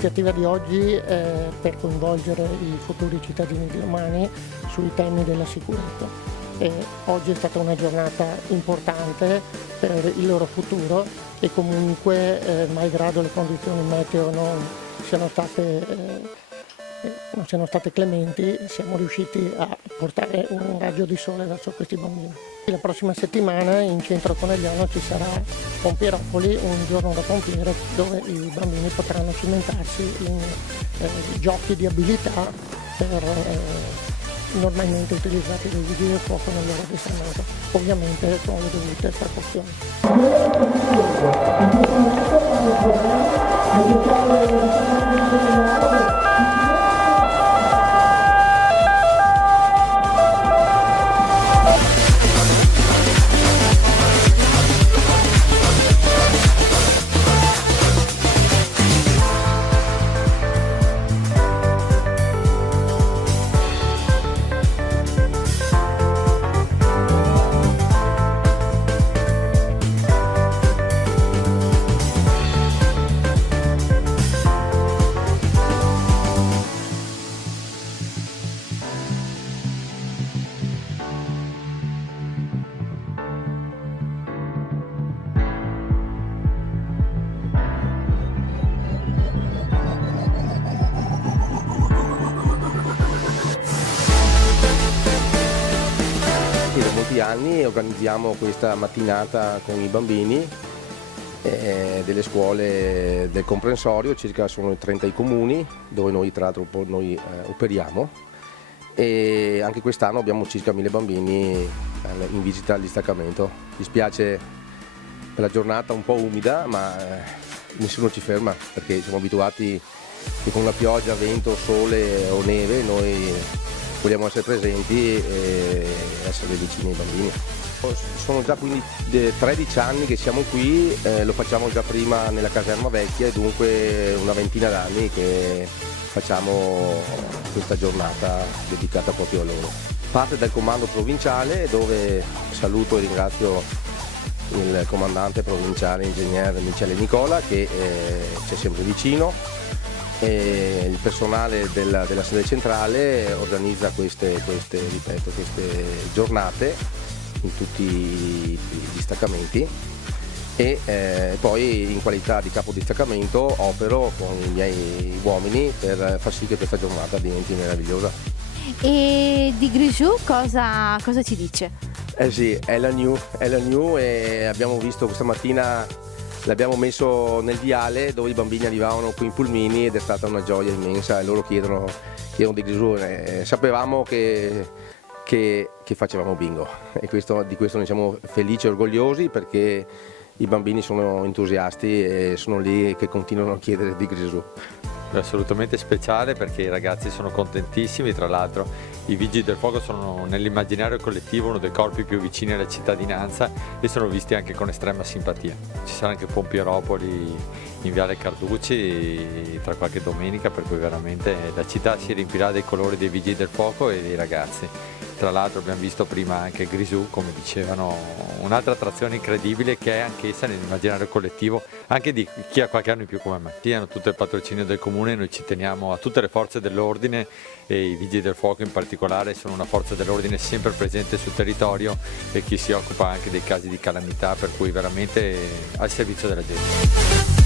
L'iniziativa di oggi è per coinvolgere i futuri cittadini di domani sui temi della sicurezza. Oggi è stata una giornata importante per il loro futuro e comunque, malgrado le condizioni meteo non siano state clementi, siamo riusciti a portare un raggio di sole verso questi bambini. La prossima settimana in centro Conegliano ci sarà Pompieropoli, un giorno da pompiere, dove i bambini potranno cimentarsi in giochi di abilità normalmente utilizzati dai vigili del fuoco nel loro addestramento, ovviamente con le dovute precauzioni. Da molti anni organizziamo questa mattinata con i bambini delle scuole del comprensorio, circa sono 30 i comuni dove noi tra l'altro operiamo, e anche quest'anno abbiamo circa 1000 bambini in visita al distaccamento. Dispiace per la giornata un po' umida, ma nessuno ci ferma perché siamo abituati che con la pioggia, vento, sole o neve noi vogliamo essere presenti e essere vicini ai bambini. Sono già quindi 13 anni che siamo qui, lo facciamo già prima nella caserma vecchia e dunque una ventina d'anni che facciamo questa giornata dedicata proprio a loro. Parte dal comando provinciale, dove saluto e ringrazio il comandante provinciale ingegner Michele Nicola, che ci è sempre vicino. E il personale della sede centrale organizza queste giornate in tutti i distaccamenti e poi in qualità di capo distaccamento opero con i miei uomini per far sì che questa giornata diventi meravigliosa. E di Grisù cosa ci dice? Eh sì, è la new e abbiamo visto questa mattina. L'abbiamo messo nel viale dove i bambini arrivavano qui in pulmini ed è stata una gioia immensa e loro chiedono di Grisù. Sapevamo che facevamo bingo e di questo ne siamo felici e orgogliosi, perché i bambini sono entusiasti e sono lì che continuano a chiedere di Grisù. È assolutamente speciale perché i ragazzi sono contentissimi, tra l'altro i Vigili del Fuoco sono nell'immaginario collettivo uno dei corpi più vicini alla cittadinanza e sono visti anche con estrema simpatia. Ci sarà anche Pompieropoli in Viale Carducci tra qualche domenica, per cui veramente la città si riempirà dei colori dei Vigili del Fuoco e dei ragazzi. Tra l'altro abbiamo visto prima anche Grisù, come dicevano, un'altra attrazione incredibile che è anch'essa nell'immaginario collettivo anche di chi ha qualche anno in più come me. Hanno tutto il patrocinio del comune, noi ci teniamo a tutte le forze dell'ordine e i Vigili del Fuoco in particolare sono una forza dell'ordine sempre presente sul territorio e chi si occupa anche dei casi di calamità, per cui veramente al servizio della gente.